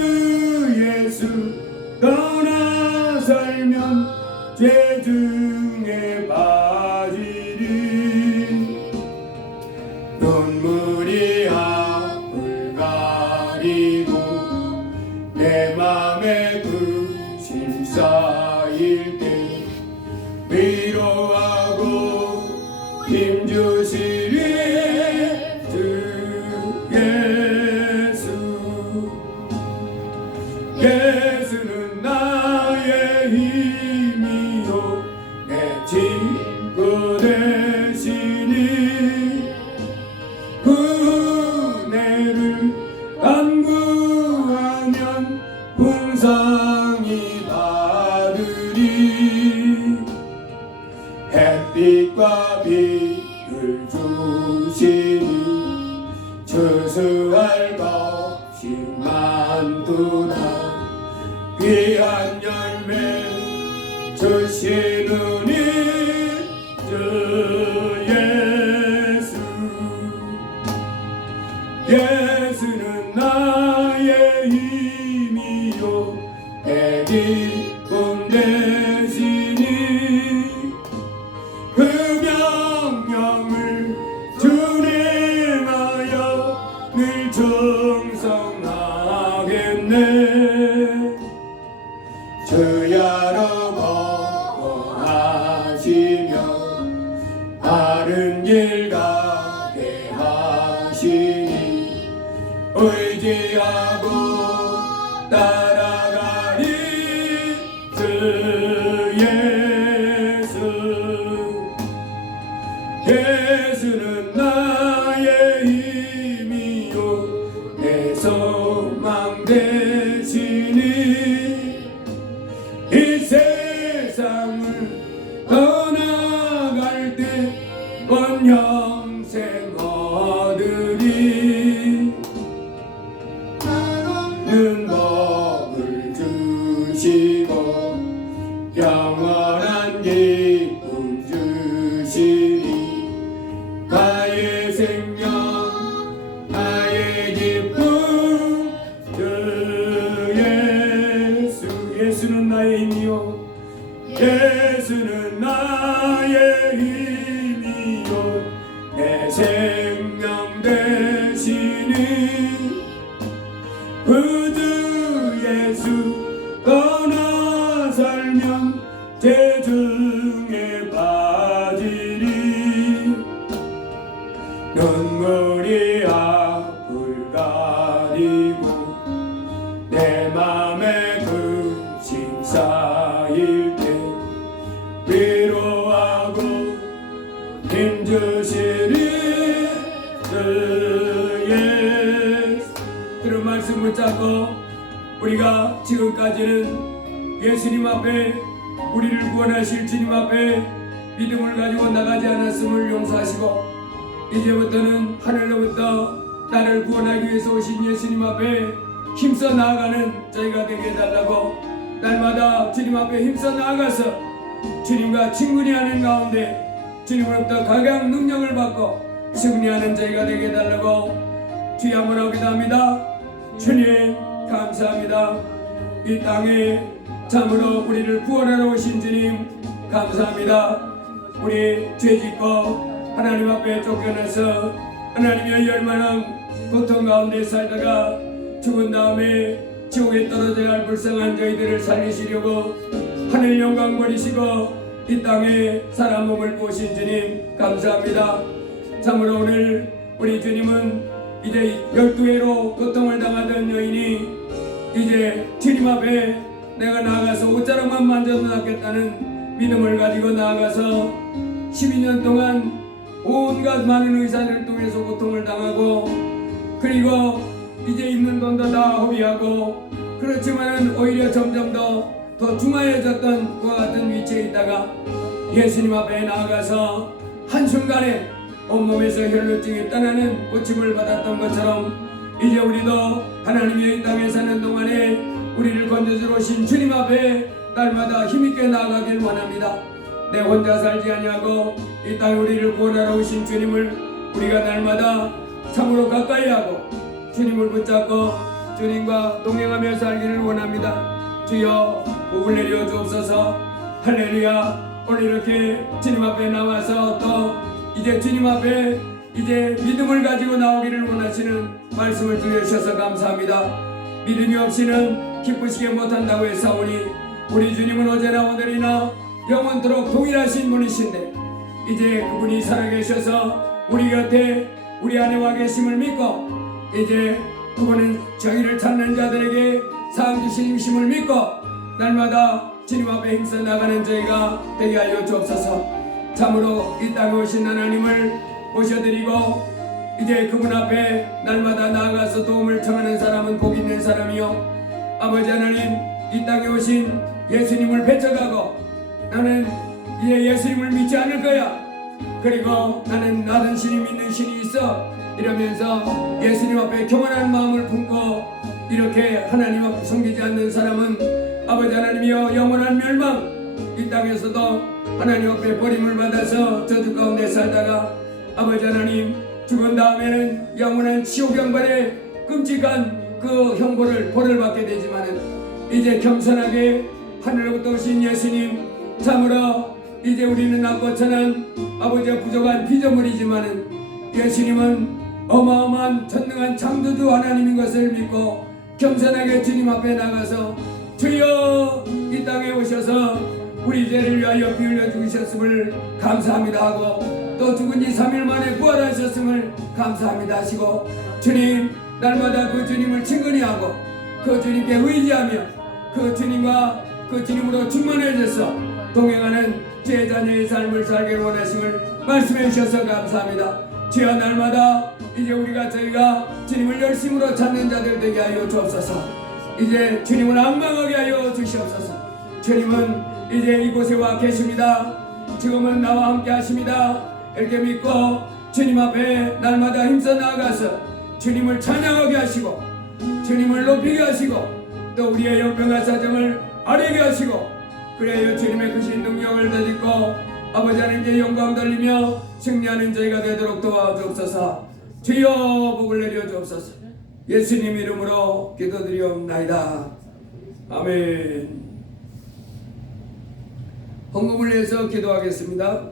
예수 떠나 살면 죄 중에 빠지리 눈물이 앞을 가리고 내 맘에 근심 쌓일 때 위로하고 힘주시리 주 예수. 예수는 나의 힘이요 내 친구 되시니 그 은혜를 간구하면 풍성히 받으리 햇빛과 비를 주시니 추수할 것이 많도다 귀한 열매 주시느니 주 예수. 예수는 나의 힘이요 내 기쁨 되시니 그 명령을 준행하여 늘 충성하겠네 주야로 거하시며 바른 길 가게 하시니 의지하고 따라가리 주 예수. 예수는 나의 힘이요 내 소망 되시니 구주 예수 떠나 살면 재중에 빠지리. 눈물이 앞을 가리고 내 맘에 근심 쌓일 때 위로하고 힘주시리 주 예수. 그런 말씀 붙잡고 우리가 지금까지는 예수님 앞에 우리를 구원하실 주님 앞에 믿음을 가지고 나가지 않았음을 용서하시고 이제부터는 하늘로부터 나를 구원하기 위해서 오신 예수님 앞에 힘써 나아가는 저희가 되게 해달라고, 날마다 주님 앞에 힘써 나아가서 주님과 친분이 하는 가운데 주님으로부터 각양 능력을 받고 승리하는 저희가 되게 해달라고 주여 한번 하고 기도합니다. 주님 감사합니다. 이 땅에 참으로 우리를 구원하러 오신 주님 감사합니다. 우리 죄짓고 하나님 앞에 쫓겨나서 하나님의 얼마나 고통 가운데 살다가 죽은 다음에 지옥에 떨어져야 할 불쌍한 저희들을 살리시려고 하늘 영광 버리시고 이 땅에 사람 몸을 보신 주님 감사합니다. 참으로 오늘 우리 주님은 이제 12회로 고통을 당하던 여인이 이제 주님 앞에 내가 나아가서 옷자락만 만져도 낫겠다는 믿음을 가지고 나아가서 12년 동안 온갖 많은 의사를 통해서 고통을 당하고 그리고 이제 있는 돈도 다 허비하고 그렇지만은 오히려 점점 더 중하해졌던 그와 같은 위치에 있다가 예수님 앞에 나아가서 한순간에 온몸에서 혈루증이 떠나는 고침을 받았던 것처럼 이제 우리도 하나님의 이 땅에 사는 동안에 우리를 건져주러 오신 주님 앞에 날마다 힘있게 나아가길 원합니다. 내 혼자 살지 아니하고 이 땅에 우리를 구원하러 오신 주님을 우리가 날마다 참으로 가까이 하고 주님을 붙잡고 주님과 동행하며 살기를 원합니다. 주여 복을 내려 주옵소서. 할렐루야. 오늘 이렇게 주님 앞에 나와서 또 이제 주님 앞에 이제 믿음을 가지고 나오기를 원하시는 말씀을 들려주셔서 감사합니다. 믿음이 없이는 기쁘시게 못한다고 했사오니 우리 주님은 어제나 오늘이나 영원토록 동일하신 분이신데 이제 그분이 살아계셔서 우리 곁에 우리 안에 와 계심을 믿고 이제 그분은 저희를 찾는 자들에게 사랑 주신 힘을 믿고 날마다 주님 앞에 힘써 나가는 저희가 되게 하여 주옵소서. 참으로 이 땅에 오신 하나님을 모셔드리고 이제 그분 앞에 날마다 나아가서 도움을 청하는 사람은 복 있는 사람이요, 아버지 하나님 이 땅에 오신 예수님을 배척하고 나는 이제 예수님을 믿지 않을 거야, 그리고 나는 다른 신이 믿는 신이 있어 이러면서 예수님 앞에 교만한 마음을 품고 이렇게 하나님 앞에 섬기지 않는 사람은 아버지 하나님이여 영원한 멸망, 이 땅에서도 하나님 앞에 버림을 받아서 저주 가운데 살다가 아버지 하나님 죽은 다음에는 영원한 지옥 형벌의 끔찍한 그 형벌을 벌을 받게 되지만은 이제 겸손하게 하늘로부터 오신 예수님, 참으로 이제 우리는 낙고천한 아버지의 부족한 피조물이지만은 예수님은 어마어마한 전능한 창조주 하나님인 것을 믿고 겸손하게 주님 앞에 나가서 주여 이 땅에 오셔서 우리 죄를 위하여 피 흘려 죽으셨음을 감사합니다 하고 또 죽은 지 3일 만에 부활하셨음을 감사합니다 하시고 주님 날마다 그 주님을 친근히 하고 그 주님께 의지하며 그 주님과 그 주님으로 충만해져서 동행하는 제자녀의 삶을 살기를 원하심을 말씀해 주셔서 감사합니다. 주여 날마다 이제 저희가 주님을 열심으로 찾는 자들 되게 하여 주옵소서. 이제 주님을 앙망하게 하여 주시옵소서. 주님은 이제 이곳에 와 계십니다. 지금은 나와 함께 하십니다. 이렇게 믿고 주님 앞에 날마다 힘써 나아가서 주님을 찬양하게 하시고 주님을 높이게 하시고 또 우리의 영병한 사정을 아뢰게 하시고 그래야 주님의 크신 능력을 덧입고 아버지 하나님께 영광 돌리며 승리하는 저희가 되도록 도와주옵소서. 주여 복을 내려 주옵소서. 예수님 이름으로 기도드리옵나이다. 아멘. 헌금을 내서 기도하겠습니다.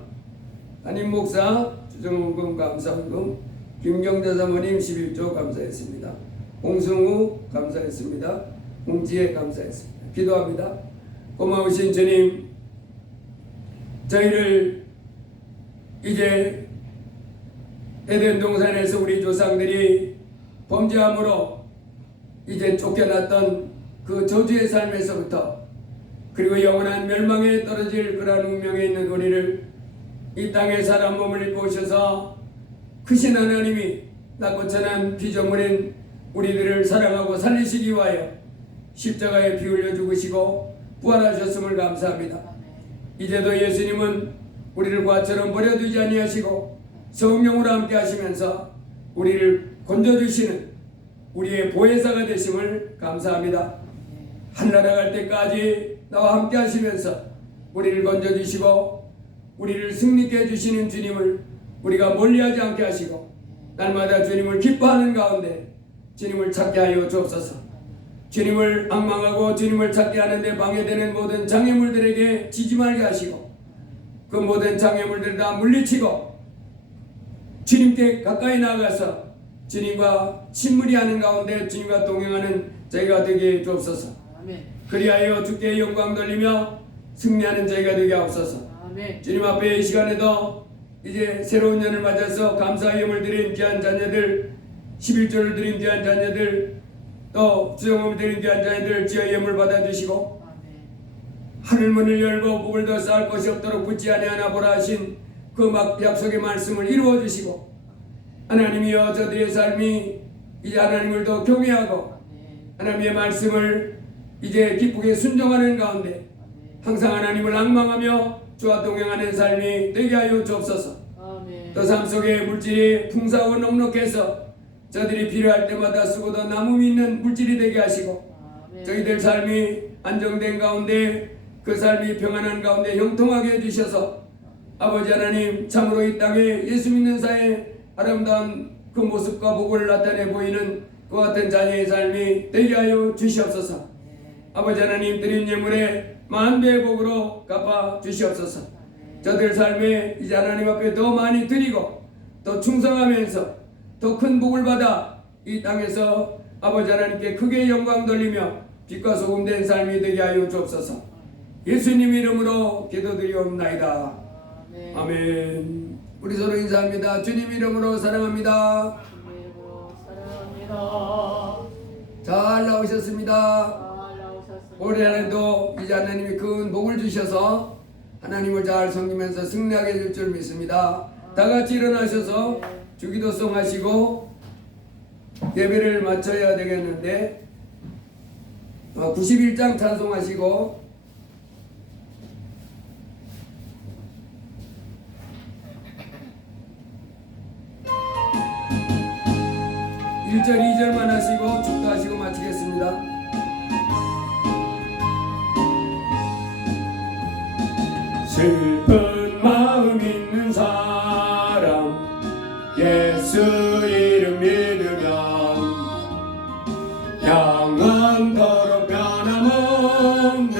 담임 목사 주정헌금 감사헌금 김경자 사모님 11조 감사했습니다. 홍승우 감사했습니다. 홍지혜 감사했습니다. 기도합니다. 고마우신 주님, 저희를 이제 에덴 동산에서 우리 조상들이 범죄함으로 이제 쫓겨났던 그 저주의 삶에서부터, 그리고 영원한 멸망에 떨어질 그러한 운명에 있는 우리를 이 땅에 사람 몸을 입고 오셔서 크신 하나님이 낮고 천한 피조물인 우리들을 사랑하고 살리시기 위하여 십자가에 피 흘려 죽으시고 부활하셨음을 감사합니다. 이제도 예수님은 우리를 과처럼 버려두지 아니하시고 성령으로 함께 하시면서 우리를 건져주시는 우리의 보혜사가 되심을 감사합니다. 하늘나라 갈 때까지 나와 함께 하시면서 우리를 건져주시고 우리를 승리케 해주시는 주님을 우리가 멀리하지 않게 하시고 날마다 주님을 기뻐하는 가운데 주님을 찾게 하여 주옵소서. 주님을 앙망하고 주님을 찾게 하는데 방해되는 모든 장애물들에게 지지 말게 하시고 그 모든 장애물들을 다 물리치고 주님께 가까이 나아가서 주님과 친밀히 하는 가운데 주님과 동행하는 저희가 되게 주옵소서. 아멘. 그리하여 주께 영광 돌리며 승리하는 저희가 되게 하옵소서. 아멘. 주님 앞에 이 시간에도 이제 새로운 년을 맞아서 감사의 예물 드린 귀한 자녀들, 11조를 드린 귀한 자녀들, 또 수영을 드린 귀한 자녀들 주의 예물 받아주시고 아멘. 하늘문을 열고 복을 더 쌓을 것이 없도록 붙지 아니하나 보라 하신 그 약속의 말씀을 이루어 주시고, 하나님이여 저들의 삶이 이제 하나님을 더 경외하고 하나님의 말씀을 이제 기쁘게 순종하는 가운데 항상 하나님을 앙망하며 주와 동행하는 삶이 되게 하여 주옵소서. 아멘. 또 삶 속에 물질이 풍성하고 넉넉해서 저들이 필요할 때마다 쓰고도 남음이 있는 물질이 되게 하시고 아멘. 저희들 삶이 안정된 가운데 그 삶이 평안한 가운데 형통하게 해주셔서 아버지 하나님 참으로 이 땅에 예수 믿는 사회의 아름다운 그 모습과 복을 나타내 보이는 그 같은 자녀의 삶이 되게 하여 주시옵소서. 아버지 하나님 드린 예물에 만배의 복으로 갚아 주시옵소서. 저들 삶에 이제 하나님 앞에 더 많이 드리고 더 충성하면서 더 큰 복을 받아 이 땅에서 아버지 하나님께 크게 영광 돌리며 빛과 소금 된 삶이 되게 하여 주옵소서. 예수님 이름으로 기도드리옵나이다. 아멘. 아멘. 우리 서로 인사합니다. 주님 이름으로 사랑합니다. 주님으로 사랑합니다. 잘 나오셨습니다. 잘 나오셨습니다. 올해 안에도 이제 하나님이 큰 복을 주셔서 하나님을 잘 섬기면서 승리하게 해줄 줄 믿습니다. 다 같이 일어나셔서 주기도송 하시고 예배를 마쳐야 되겠는데 91장 찬송하시고 1절 2절만 하시고 축도하시고 마치겠습니다. 슬픈 마음 있는 사람 예수 이름 믿으면 영원토록 변함없는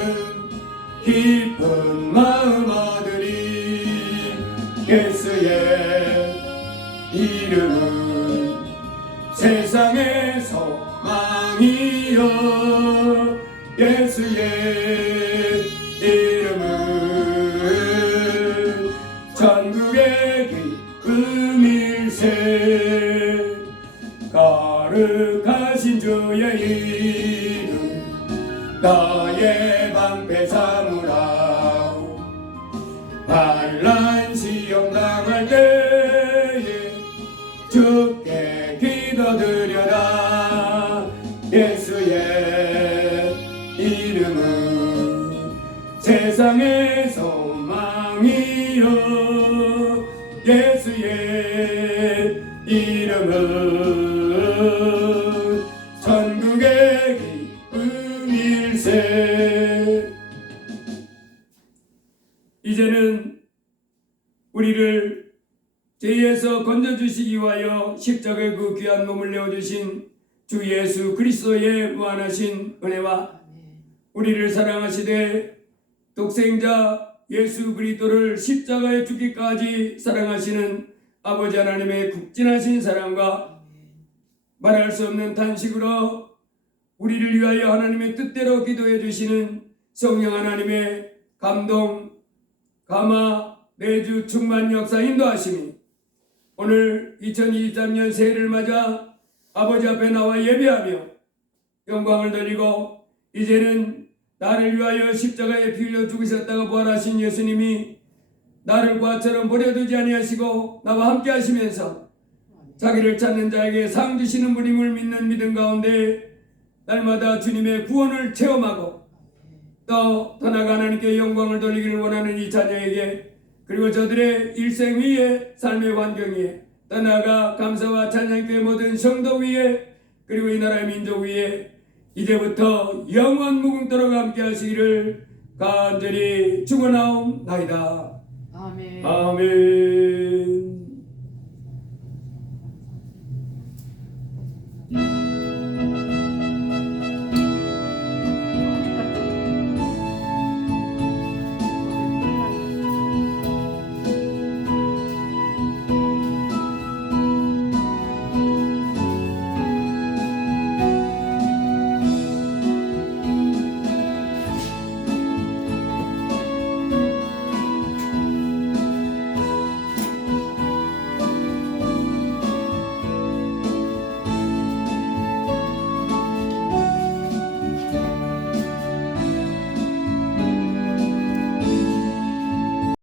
기쁜 마음 얻으리. 예수의 이름은 세상의 소망이요 예수의 이름은 천국의 기쁨일세. 거룩하신 주의 이름 너의 방패 삼으라. 반란 시험 당할 때에 주께 기도드려라. 예수의 이름은 세상의 소망이요 예수의 이름은 천국의 기쁨일세. 이제는 우리를 죄에서 건져주시기 위하여 십자가의 그 귀한 몸을 내어주신 주 예수 그리스도의 무한하신 은혜와 우리를 사랑하시되 독생자 예수 그리스도를 십자가에 죽기까지 사랑하시는 아버지 하나님의 국진하신 사랑과 말할 수 없는 탄식으로 우리를 위하여 하나님의 뜻대로 기도해 주시는 성령 하나님의 감동, 감화, 내주 충만 역사 인도하심이 오늘 2023년 새해를 맞아 아버지 앞에 나와 예배하며 영광을 돌리고 이제는 나를 위하여 십자가에 피 흘려 죽으셨다가 부활하신 예수님이 나를 과처럼 버려두지 아니하시고 나와 함께 하시면서 자기를 찾는 자에게 상 주시는 분임을 믿는 믿음 가운데 날마다 주님의 구원을 체험하고 또 나아가 하나님께 영광을 돌리기를 원하는 이 자녀에게 그리고 저들의 일생 위에 삶의 환경 위에 나아가 감사와 찬양의 모든 성도 위에 그리고 이 나라의 민족 위에 이제부터 영원 무궁토록 함께 하시기를 간절히 축원하옵나이다. 아멘. 아멘.